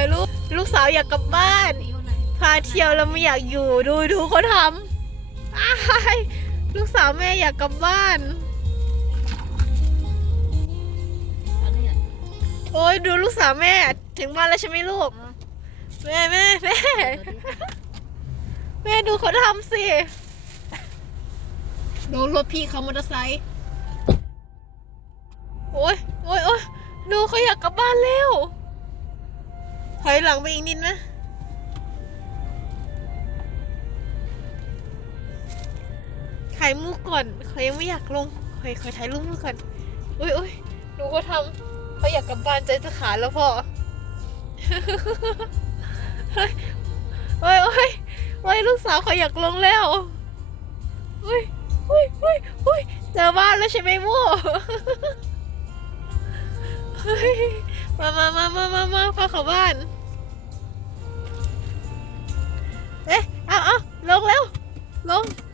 ายรูปลูกสาวอยากกลับบ้าน พาเที่ยวแล้วไม่อยากอยู่ดูดูเขาทำอ้ายลูกสาวแม่อยากกลับบ้าน โอ้ยดูลูกสาวแม่ ถึงบ้านแล้ว ใช่ไหมลูกแม่แม่แม่แม่ดูเขาทำสิโดนรถพี่เขามอเตอร์ไซค์โอ้ยโอ้ยโอ้ยดูเขาอยากกลับบ้านเร็วถอยหลังไปอีกนิดไหมถ่ายมุกก่อนเขายังไม่อยากลงคอยคอยถ่ายรูปมุกก่อน อุ้ยอุ้ยหนูก็ทำเขาอยากกลับบ้านใจจะขาดแล้วพ่อเฮ้ยโอ้ยโอ้ยโอ้ยลูกสาวเขาอยากลงแล้ว อุ้ยอุ้ยอุ้ยอุ้ยเจอบ้านแล้วใช่ไหมมูกมามามามามามาพาเขาบ้าน能。